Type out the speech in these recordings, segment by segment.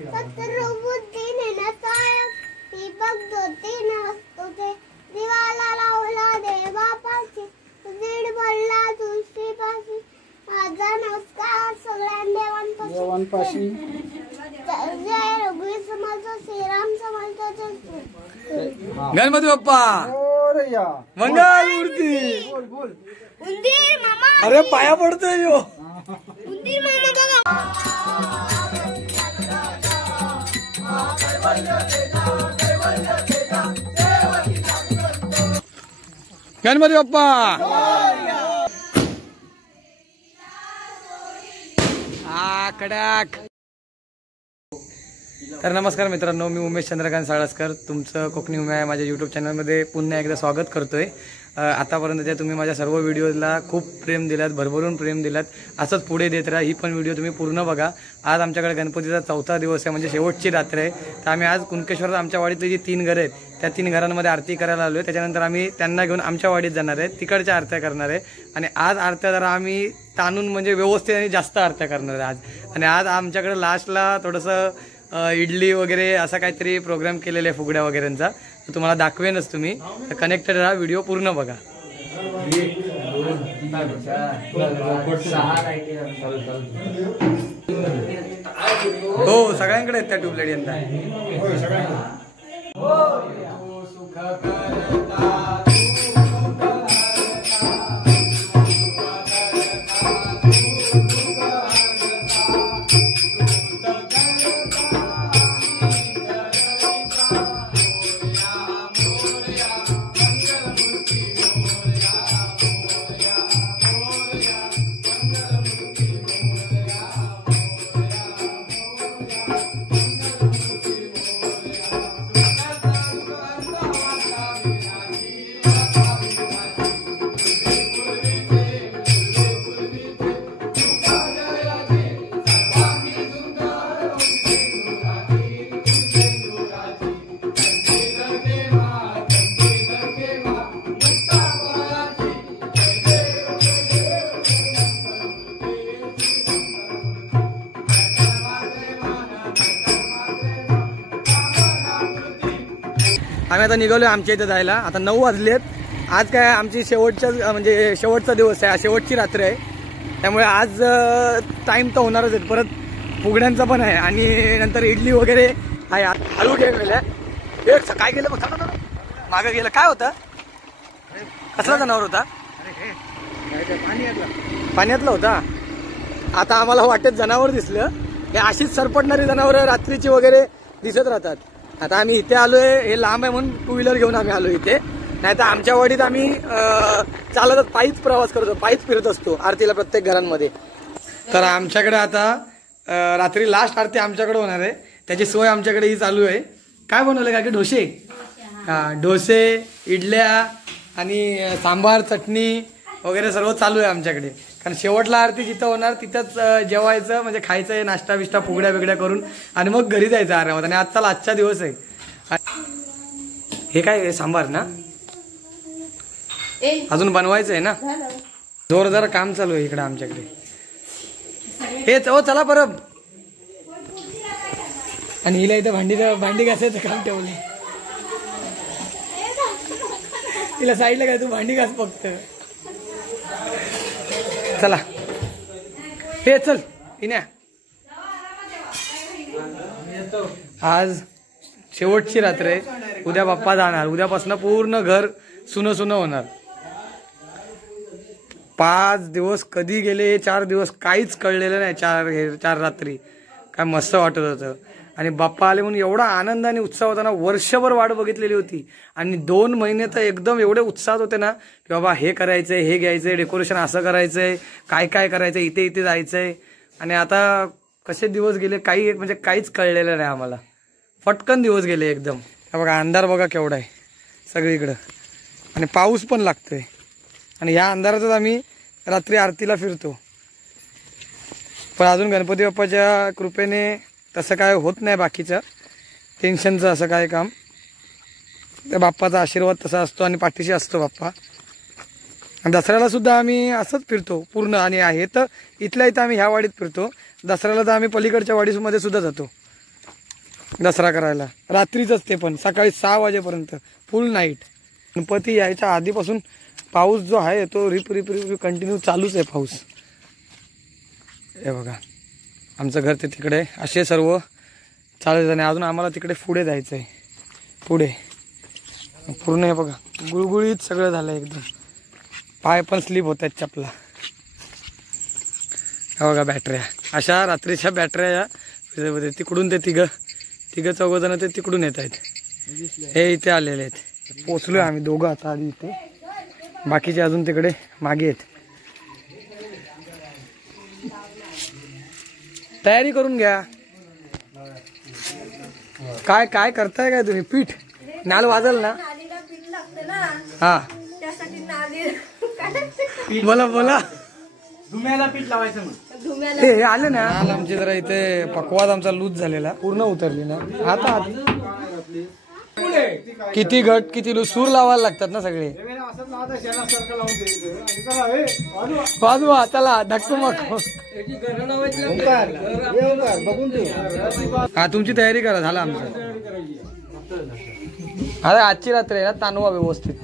सतरुबुद्धी नेनसायक दीपक ज्योती नवस्तुते दिवाला लावला देवापाशी दीड भरला तुळशीपाशी माझा नमस्कार सगळ्या देवांपाशी जय रघुवीर समर्थ श्रीराम समर्थ गणपती बाप्पा मंगल मूर्ती उंदीर मामा अरे पाया पडतोय यो उंदीर मामा गणपती बाप्पा कडक. तर नमस्कार मित्रांनो, मी उमेश चंद्रकांत साळसकर तुमचं कोकणी उमे या माझ्या यूट्यूब चॅनलमध्ये पुन्हा एकदा स्वागत करतोय. आतापर्यंतच्या तुम्ही माझ्या सर्व व्हिडिओला खूप प्रेम दिलात, भरभरून प्रेम दिलात. असंच पुढे देत राहा. ही पण व्हिडिओ तुम्ही पूर्ण बघा. आज आमच्याकडे गणपतीचा 4था दिवस आहे, म्हणजे शेवटची रात्र आहे. तर आम्ही आज कुणकेश्वरात आमच्या वाडीतली जी 3 घरं आहेत त्या 3 घरांमध्ये आरती करायला आलो आहे. त्याच्यानंतर आम्ही त्यांना घेऊन आमच्या वाडीत जाणार आहे, तिकडच्या आरत्या करणार आहे. आणि आज आरत्या जरा आम्ही ताणून म्हणजे व्यवस्थित आणि जास्त आरत्या करणार आहे आज. आणि आज आमच्याकडे लास्टला थोडंसं इडली वगैरे असा काहीतरी प्रोग्राम केलेला आहे फुगड्या वगैरेंचा. तर तुम्हाला दाखवेनच, तुम्ही कनेक्टेड राहा, व्हिडिओ पूर्ण बघा. हो सगळ्यांकडे आहेत त्या ट्यूबलाईट यंदा. आम्ही आता निघालोय आमच्या इथे जायला. आता 9 वाजलेत. आज काय आमची शेवटचा दिवस आहे, शेवटची रात्र आहे. त्यामुळे आज टाइम तर होणारच आहे. परत फुगड्यांचा पण आहे आणि नंतर इडली वगैरे आहे. हलू गेल्या काय गेलं बघ, मागं गेलं. काय होतं, कसला जनावर होता? पाण्यातला होता. आता आम्हाला वाटत जनावर दिसलं. हे अशीच सरपटणारी जनावर रात्रीची वगैरे दिसत राहतात. आता आम्ही इथे आलोय, हे लांब आहे म्हणून 2 व्हीलर घेऊन आम्ही आलो इथे. नाही तर आमच्या वाडीत आम्ही चालतच पायीच प्रवास करतो, पायीच फिरत असतो आरतीला प्रत्येक घरांमध्ये. तर आमच्याकडे आता रात्री लास्ट आरती आमच्याकडे होणार आहे, त्याची सोय आमच्याकडे ही चालू आहे. काय बनवलं का की डोसे? हां, डोसे, इडल्या आणि सांबार, चटणी वगैरे सर्व चालू आहे आमच्याकडे. कारण शेवटला आरती जिथं होणार तिथंच जेवायचं, म्हणजे खायचं आहे, नाश्ता बिष्टा फुगड्या बिगड्या करून आणि मग घरी जायचं आरामात. आणि आजचा दिवस आहे. हे काय सांबार ना, अजून बनवायचं आहे ना. जोरदार काम चालू आहे इकडे आमच्याकडे. हे चला परब. आणि हिला इथं भांडी घासायचं काम ठेवले. तिला साईडला काय, तू भांडी घास फक्त. चला हे चल इन्या. आज शेवटची रात्र आहे, उद्या बाप्पा जाणार. उद्यापासून पूर्ण घर सुनं सुनं होणार. 5 दिवस कधी गेले, 4 दिवस काहीच कळलेलं नाही. 4 रात्री काय मस्त वाटत होतं. आणि बाप्पा आले म्हणून एवढा आनंद आणि उत्साह होता ना. वर्षभर वाट बघितलेली होती आणि 2 महिने तर एकदम एवढे उत्साहात होते ना की बाबा हे करायचंय, हे घ्यायचंय, डेकोरेशन असं करायचंय, काय काय करायचंय, इथे जायचंय. आणि आता कसे दिवस गेले म्हणजे काहीच कळलेलं नाही आम्हाला. फटकन दिवस गेले एकदम. बघा अंधार बघा केवढा आहे सगळीकडं आणि पाऊस पण लागतोय. आणि ह्या अंधारातच आम्ही रात्री आरतीला फिरतो. पण अजून गणपती बाप्पाच्या कृपेने तसं काय होत नाही बाकीचं टेन्शनचं असं काय काम. त्या बाप्पाचा आशीर्वाद तसा असतो आणि पाठीशी असतो बाप्पा. आणि दसऱ्याला सुद्धा आम्ही असंच फिरतो पूर्ण. आणि आहे तर इथल्या इथं आम्ही ह्या वाडीत फिरतो. दसऱ्याला तर आम्ही पलीकडच्या वाडीमध्ये सुद्धा जातो. दसरा करायला रात्रीच ते पण सकाळी 6 वाजेपर्यंत फुल नाईट. गणपती यायच्या आधीपासून पाऊस जो आहे तो रिप रिप रिप कंटिन्यू चालूच आहे पाऊस. हे बघा आमचं घर ते तिकडे असे सर्व चालत जाणे. अजून आम्हाला तिकडे पुढे जायचं आहे. पुढे पूर्ण हे बघा गुळगुळीत सगळं झालं एकदम. पाय पण स्लिप होत आहेत चपला. हे बघा बॅटऱ्या अशा रात्रीच्या बॅटऱ्या तिकडून ते तिघं चौघजण ते तिकडून येत आहेत. हे इथे आलेले आहेत. पोचलोय आम्ही दोघं आता आधी इथे. बाकीचे अजून तिकडे मागे आहेत. तयारी करून घ्या. काय काय करताय काय तुम्ही? पीठ नाल वाजल ना? हा बोला बोला. धुम्याला पीठ लावायचं मग. हे आले ना आमची जरा इथे पकवाद आमचा लूज झालेला पूर्ण उतरली ना. आता किती घट किती लूज सूर लावायला लागतात ना सगळे. वाजवा चला धक्को मग. हा तुमची तयारी करा. झाला आमचं. आता आजची रात्र आहे ना ताणवा व्यवस्थित.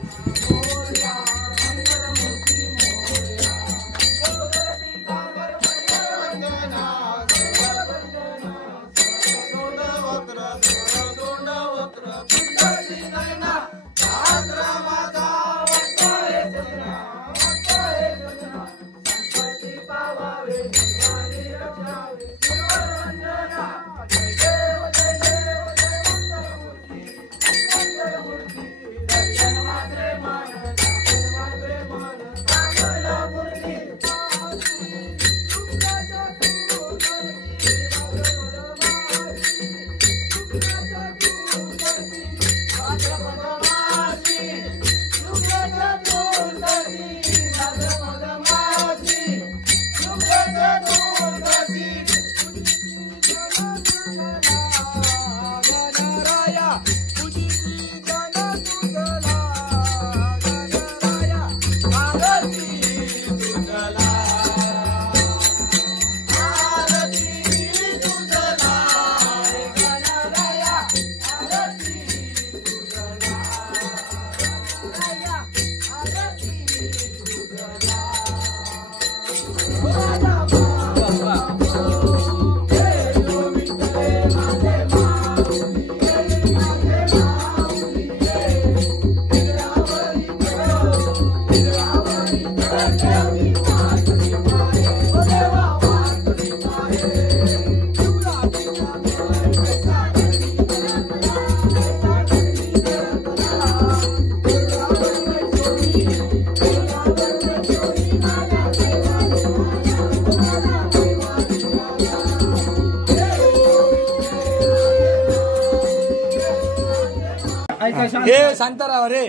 हे शांताराव रे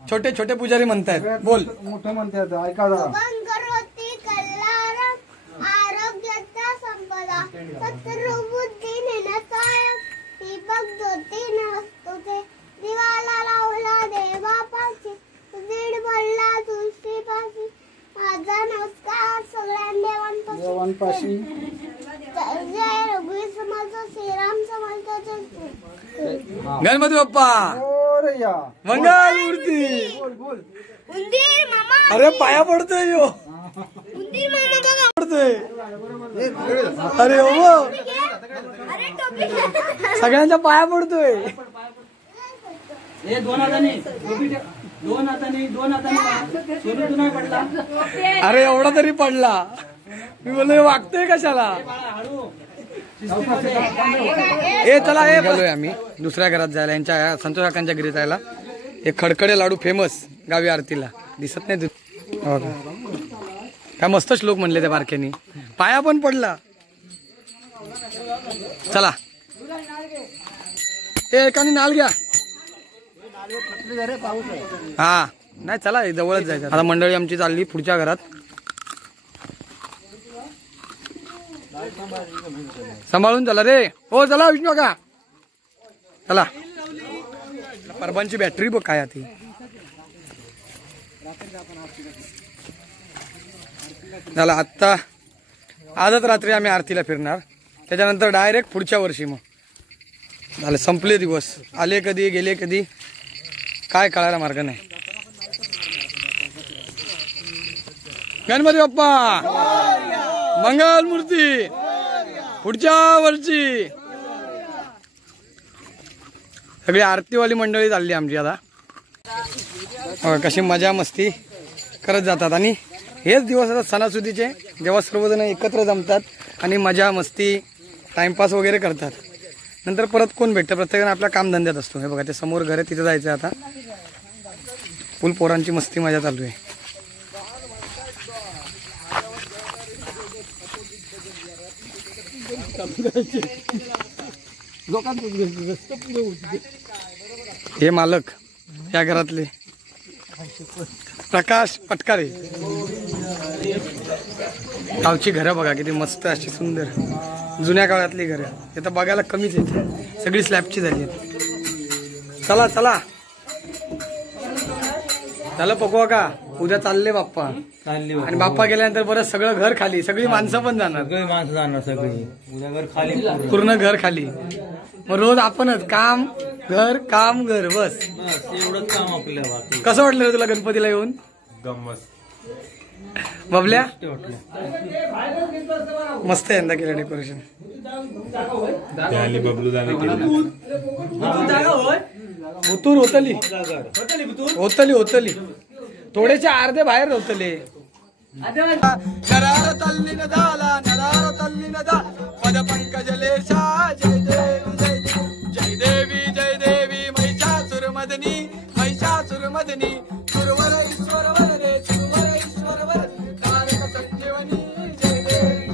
छोटे छोटे पुजारी म्हणतायत. बोल मोठं म्हणतात ऐका जरा. करोति कल्याणम आरोग्याचा संपदा सत्सर्वबुद्धी निनसायक दीपक ज्योती नमस्तुते दिवाला लावला देवापाशी दीड भरला तुळशीपाशी माझा नमस्कार सगळ्या देवांपाशी. जय रघुवीर समर्थ श्रीराम समर्थ. गणपती बाप्पा मंगल मूर्ती. उंदीर मामा. अरे पाया पडतोय यो. उंदीर मामा बघा पडतोय. अरे हो अरे टोपी. सगळ्यांच्या पाया पडतोय. दोन हाताने सोनू तुला पडला. अरे एवढा तरी पडला. मी बोललो वागतोय कशाला. ए चला ए बोलूया आम्ही दुसऱ्या घरात जायला. यांच्या संतोष काकांच्या घरी जायला. हे खडखडे लाडू फेमस गावी आरतीला. दिसत नाही काय मस्त श्लोक म्हणले त्या बारक्यानी. पाया पण पडला. चला एकाने नाल घ्या. हा नाही चला जवळच जायचं. आता मंडळी आमची चालली पुढच्या घरात. सांभाळून चला रे. हो चला विष्णू का चला. परबांची बॅटरी बघ काय ती. झाला आत्ता आजच रात्री आम्ही आरतीला फिरणार. त्याच्यानंतर डायरेक्ट पुढच्या वर्षी. मग झालं, संपले दिवस. आले कधी गेले कधी काय कळायला मार्ग नाही. गणपती बाप्पा मंगल मूर्ती पुढच्या वर्षी. सगळी आरतीवाली मंडळी चालली आमची आता. कशी मजा मस्ती करत जातात. आणि हेच दिवस असतात सणासुदीचे, जेव्हा सर्वजण एकत्र जमतात आणि मजा मस्ती टाइमपास वगैरे करतात. नंतर परत कोण भेटतं, प्रत्येकाने आपल्या कामधंद्यात असतो. हे बघा ते समोर घर आहे, तिथे जायचं आता. फुल पोरांची मस्ती मजा चालू आहे. हे मालक या घरातले प्रकाश पटकारे. गावची घरं बघा किती मस्त अशी सुंदर जुन्या काळातली घरं. हे तर बघायला कमीच आहेत, सगळी स्लॅबची झाली आहेत. चला चला झालं पकवा का. उद्या चालले बाप्पा. आणि बाप्पा गेल्यानंतर परत सगळं घर खाली, सगळी माणसं पण जाणार. माणसं जाणार सगळी. उद्या घर खाली, पूर्ण घर खाली. मग रोज आपणच काम घर काम घर बस. एवढंच काम आपल्याला. कसं वाटलं रे तुला गणपतीला येऊन? बबल्या मस्त यंदा केलं डेकोरेशन. होतली होतली होतली थोडेसे अर्धे बाहेर होतले. नरार तल्लीन झाला नरार तल्लीन जा पद पंकज लेशा. जय देवी जय देवी महिषासुर मदनी महिषासुर मदनी. सुरवर ईश्वर वर रे सुरवर ईश्वर वर तारक संजीवनी. जय देवी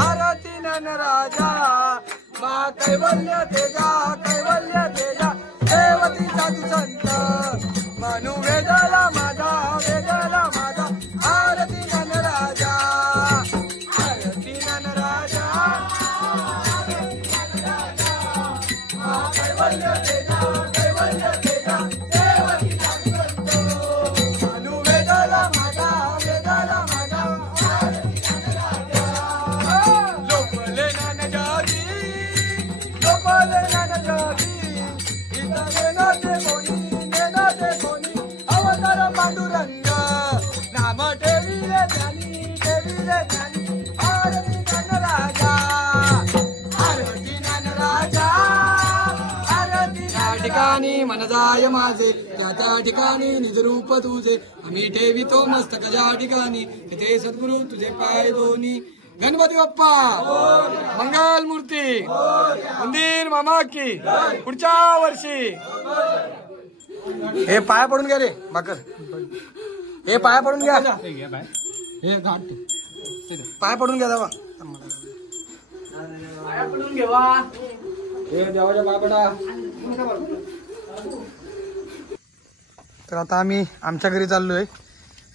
आरती नराजा मा कैवल्य तेजा कैवल्य तेजा. देवती साधू संत मनु वेदाला माझा वेदाला माझा. आरती नराजा आरती नराजा कैवल्य तेजा कैवल्य तेजा. देवती साधू संत मनु वेदाला माझा वेदाला माझा. आरती नराजा लोपले नन जागी लोपले नन जागी. अवतार पांडुरंग नाम ठेविले ज्ञानी ठेविले ज्ञानी. आरती नराजा आरती नराजा आरती. त्या ठिकाणी मन जाय माझे त्या ठिकाणी निजरूप तुझे. आम्ही ठेवितो मस्तक ज्या ठिकाणी तिथे सद्गुरु तुझे पाय दोन्ही. गणपती बाप्पा मंगल मूर्ती मंदिर मामा की पुढच्या वर्षी. हे पाया पडून घ्या रे भाकर. हे पाया पडून घ्या. पाया पडून घ्या जावा. पाया पडून घेवा. हे देवाच्या पाया पडा. तर आता आम्ही आमच्या घरी चाललोय.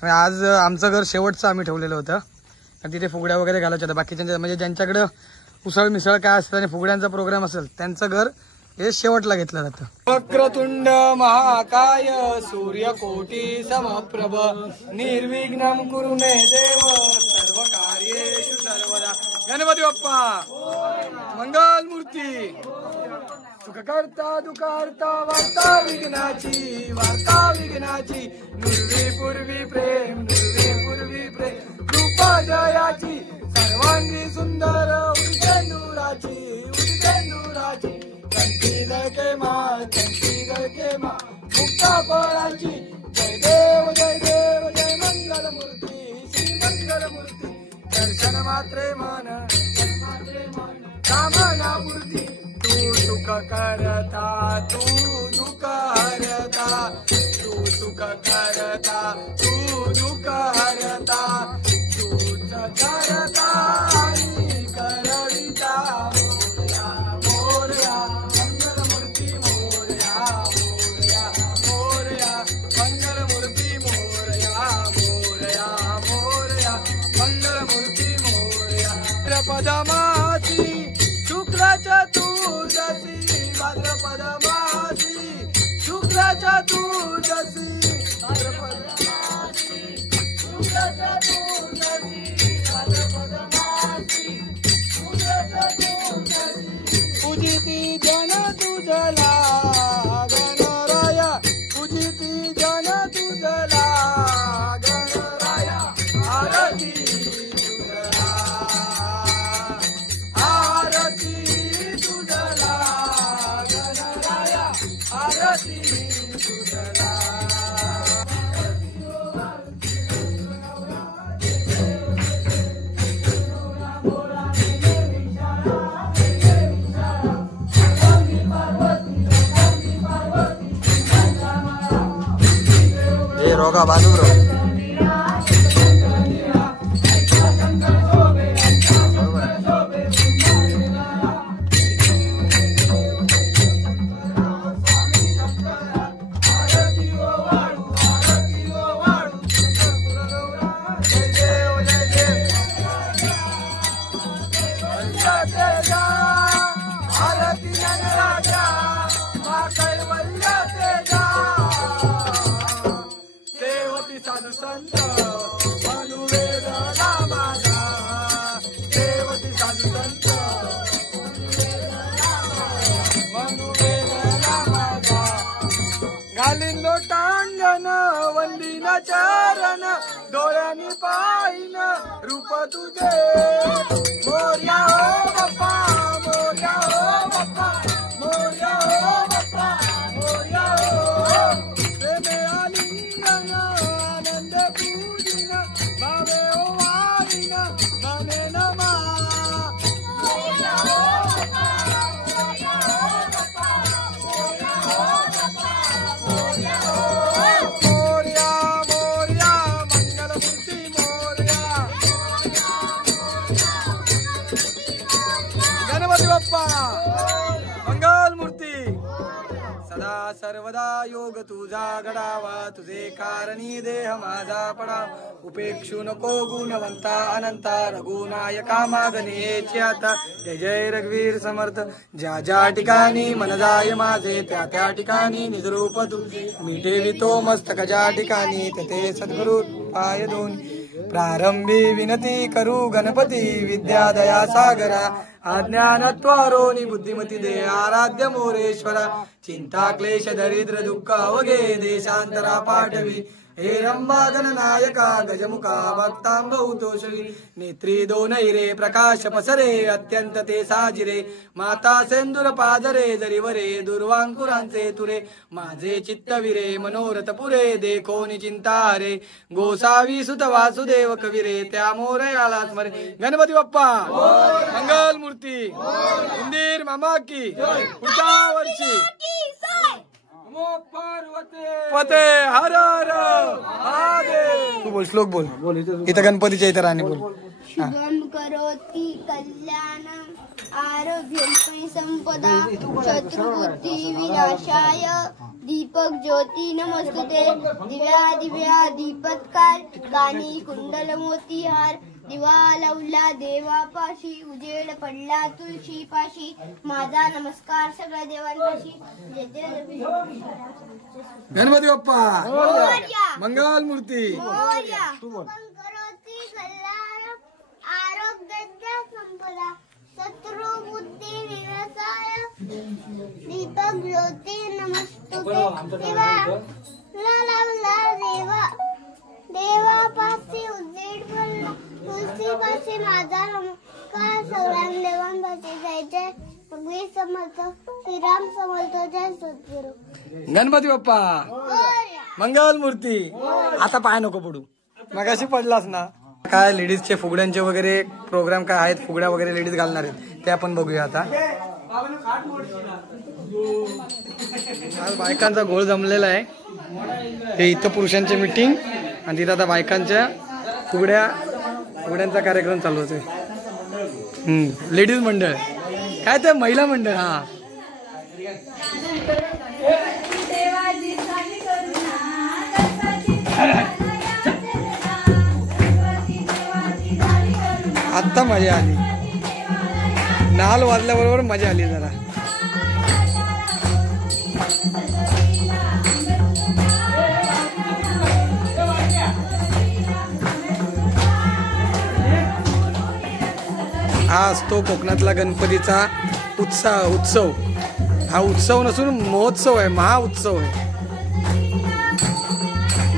आज आमचं घर शेवटचं आम्ही ठेवलेलं होतं. तिथे फुगड्या वगैरे घालायच्या होत्या. बाकीच्या म्हणजे ज्यांच्याकडं उसळ मिसळ काय असतं आणि फुगड्यांचा प्रोग्राम असेल त्यांचं घर हे शेवटला घेतलं जातं. वक्रतुंड महाकाय सूर्यकोटी समप्रभ निर्विघ्नं कुरु मे देव सर्व कार्येषु सर्वदा. गणपती बाप्पा मंगल मूर्ती. सुखकर्ता दुःखहर्ता वार्ता विघ्नाची वार्ता विघ्नाची. नुर्वी पूर्वी प्रेम नुर्वी पूर्वी प्रेम. कृपा जयाची सर्वांगी सुंदर उदितेंदुराची उदितेंदुराची. कंठी जळके मा मुक्ता फळाची. जय देव जय मंगल मूर्ती श्री मंगल मूर्ती. दर्शन मात्रे मन कामना मूर्ती. तू सुख करता तू दुःख हरता तू सुख करता तू दुःख हरता. तूच करता आणि करविता. मोरया मंगल मूर्ती मोरया मोरया मोरया मंगल मूर्ती मोरया मोरया मोरया मंगल मूर्ती मोरया. भाद्रपद मासी शुक्ल चतुर्दशी भाद्रपद मासी शुक्ल चतुर्दशी भाद्रपद मासी शुक्ल चतुर्दशी भाद्रपद मासी शुक्ल चतुर्दशी. तुझला गणराया पूजिती जन तुझला गणराया आरती तुझला आरती तुझला गणराया आरती तुझला रोगा बाजू रो साधू संत मनुवेदना माझा देवती साधू संत मनुवेदना माझा घालीन लोटांगण वंदीन चरण डोळ्यांनी पाहिन रूप तुझे मोर्या हो बाप्पा मोर्या हो बाप्पा मोर्या हो बाप्पा मोर्या हो प्रेमे आलिंगन आनंद पूजिन भावे ओ वारिन मने नमा मोर्या हो बाप्पा मोर्या हो बाप्पा मोर्या हो बाप्पा मोर्या हो मोर्या मोर्या मंगलमूर्ती मोर्या गणपती बाप्पा मंगल मूर्ती सदा सर्वदा योग तुझा घडावा तुझे कारणी देह माझा पडा उपेक्षू नको गुणवंता अनंता रघुनायका मागणेची आता जय जय रघुवीर समर्थ ज्या ज्या ठिकाणी मन जाय माझे त्या त्या ठिकाणी निजरूप तू मी ठेवितो मस्तक ज्या ठिकाणी तेथे सद्गुरु पाय दोन प्रारंभी विनती करू गणपती विद्या दया सागरा अज्ञानत्वारोनी बुद्धिमती दे आराध्य मोरेश्वरा चिंता क्लेश दरिद्र दुःख अवघे देशांतरा पाठवी हे रंबा गणनायका गजमुखा भक्तांबहुतोषवी नेत्री दोन हिरे प्रकाश पसरे अत्यंत ते साजिरे माता सेंदूर पाजरे जरीवरे दुर्वांकुरांचे तुरे माझे चित्तविरे मनोरथ पुरे देखोनी चिंता हरे गोसावी सुत वासुदेव कविरे त्या मोरयाला स्मरे गणपती बाप्पा मंगल मूर्ती उंदीर मामा की पुढच्या वर्षी पते हर हर महादेव तू बोल श्लोक बोल इथं गणपतीच्या इथं राणी बोल शुभम करोति कल्याणम आरोग्यम संपदा शत्रुबुद्धि विनाशाय दीपक ज्योती नमस्तुते दिव्या दिव्या दीपत्कार गाणी कुंडल मोतीहार दिवा लावला देवापाशी उजेड पडला तुळशी पाशी माझा नमस्कार सगळ्या देवांपाशी जय जय गणपती बाप्पा मोरया मंगल मूर्ती मोरया करोति कल्याणम आरोग्यम संपदा शत्रु बुद्धि विनाशाय दीपक ज्योती नमस्तुते दिवा लावला देवापाशी उजेड पडला तुळशी पाशी माझा नमस्कार सगळ्या देवांपाशी जय जय रघुवीर समर्थ श्रीराम समर्थ जय सद्गुरु गणपती बाप्पा मोरया मंगल मूर्ती आता पाय नको पडू मगाशी पडलास ना काय लेडीजचे फुगड्यांचे वगैरे प्रोग्राम काय आहेत फुगड्या वगैरे लेडीज घालणार आहेत ते आपण बघूया आता आज बायकांचा घोळ जमलेला आहे हे इथं पुरुषांची मीटिंग आणि तिथं आता बायकांच्या फुगड्यांचा कार्यक्रम चालू होतोय लेडीज मंडळ काय ते महिला मंडळ हा आत्ता मजा आली नाल वाजल्याबरोबर मजा आली जरा हा असतो कोकणातला गणपतीचा उत्सव हा उत्सव नसून महोत्सव आहे, महाउत्सव आहे.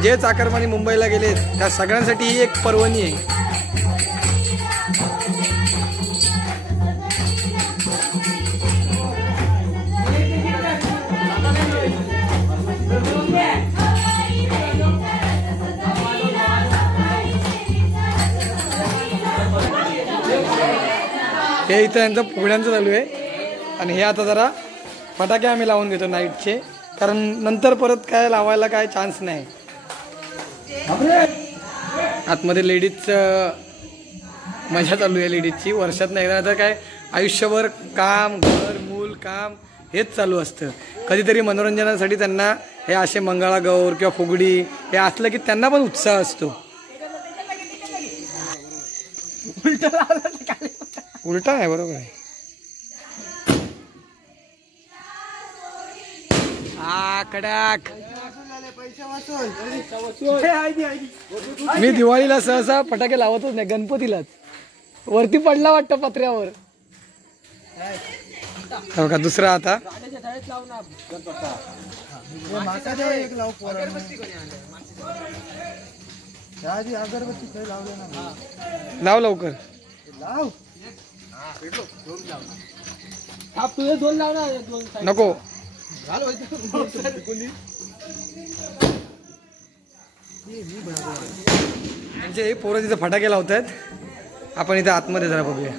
जे चाकरमानी मुंबईला गेले त्या सगळ्यांसाठी ही एक पर्वणी आहे. हे इथं यांचं फुगड्यांचं चालू आहे आणि हे आता जरा फटाके आम्ही लावून घेतो नाईटचे, कारण नंतर परत काय लावायला काय चान्स नाही. आतमध्ये लेडीज मजा चालू आहे लेडीजची. वर्षात नाही एकदा तर काय आयुष्यभर काम, घर, मूल, काम हेच चालू असतं. कधीतरी मनोरंजनासाठी त्यांना हे असे मंगळागौर किंवा फुगडी हे असलं की त्यांना पण उत्साह असतो. उलटा आहे, बरोबर आहे. कडक. मी दिवाळीला सहसा फटाके लावतच नाही, गणपतीलाच. वरती पडला वाटतं पत्र्यावर. हो का दुसरा आता लाव लवकर. नको म्हणजे पोरं तिथं फटाके लावत आहेत. आपण इथं आतमध्ये जरा बघूया.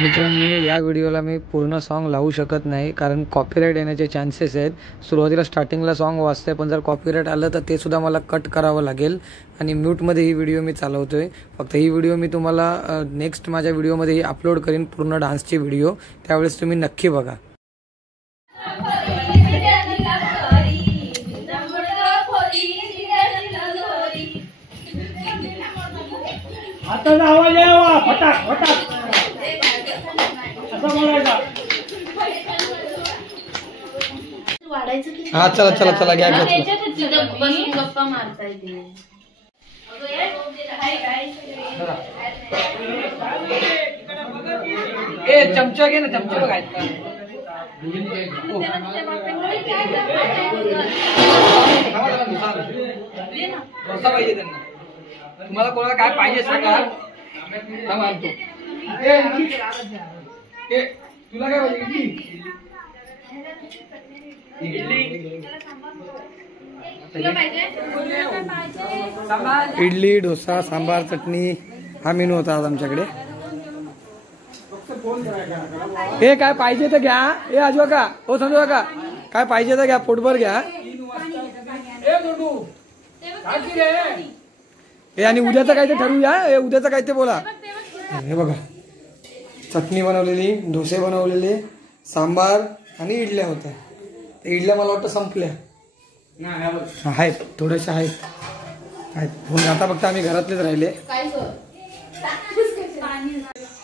मित्रांनो, या व्हिडिओला मी पूर्ण सॉन्ग लावू शकत नाही कारण कॉपीराईट येण्याचे चान्सेस आहेत. सुरुवातीला स्टार्टिंगला सॉन्ग वाजतंय, पण जर कॉपीराईट आलं तर ते सुद्धा मला कट करावं लागेल आणि म्यूटमध्ये ही व्हिडिओ मी चालवतोय. फक्त ही व्हिडिओ मी तुम्हाला नेक्स्ट माझ्या व्हिडिओमध्ये अपलोड करीन, पूर्ण डान्सची व्हिडिओ. त्यावेळेस तुम्ही नक्की बघा. आता आवाज यावा फटाक फटाक असं बोलायचा. हा चला चला चला गॅप घेतला. बसून गप्पा मारता येते. ए चमचा घे ना, चमचा बघायचा. पाहिजे त्यांना. तुम्हाला कोणाला काय पाहिजे सांगा, आणतो. तुला काय पाहिजे? तुला पाहिजे इडली, डोसा, सांबार, चटणी हा मेनू होता आज आमच्याकडे. हे काय पाहिजे तर घ्या. हे आजवा का हो समजा का काय पाहिजे तर घ्या, पोटभर घ्या. हे आणि उद्याचं काय ते ठरवूया. हे उद्याचं काय ते बोला. हे बघा चटणी बनवलेली, डोसे बनवलेले, सांबार आणि इडल्या होत्या. इडल्या मला वाटतं संपल्या आहेत, थोड्याशा आहेत. आता फक्त आम्ही घरातलेच राहिले.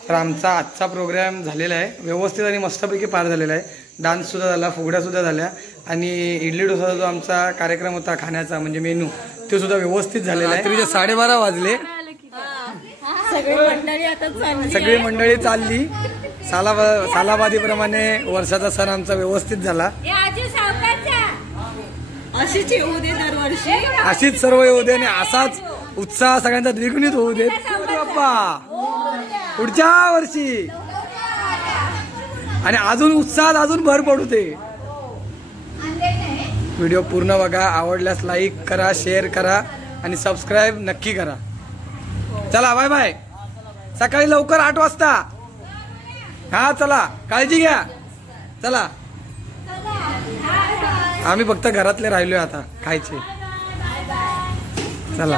तर आमचा आजचा प्रोग्राम झालेला आहे व्यवस्थित आणि मस्तपैकी पार झालेला आहे. डान्स सुद्धा झाला, फुगड्या सुद्धा झाल्या आणि इडली डोसा जो आमचा कार्यक्रम होता खाण्याचा म्हणजे मेनू तो सुद्धा व्यवस्थित झालेला आहे. रात्रीचे 12:30 वाजले. सगळी मंडळी चालली. सालाबादीप्रमाणे वर्षाचा सण आमचा व्यवस्थित झाला. अशीच येऊ दे दरवर्षी, अशीच सर्व येऊ दे आणि असाच उत्साह सगळ्यांचा द्विगुणित होऊ देत बाप्पा पुढच्या वर्षी. आणि अजून उत्साहात अजून भर पडू दे. व्हिडिओ पूर्ण बघा. आवडल्यास लाईक करा, शेअर करा आणि सबस्क्राईब नक्की करा. चला बाय बाय. सकाळी लवकर 8 वाजता. हा चला, काळजी घ्या. चला, आम्ही फक्त घरातले राहिलोय आता खायचे. चला.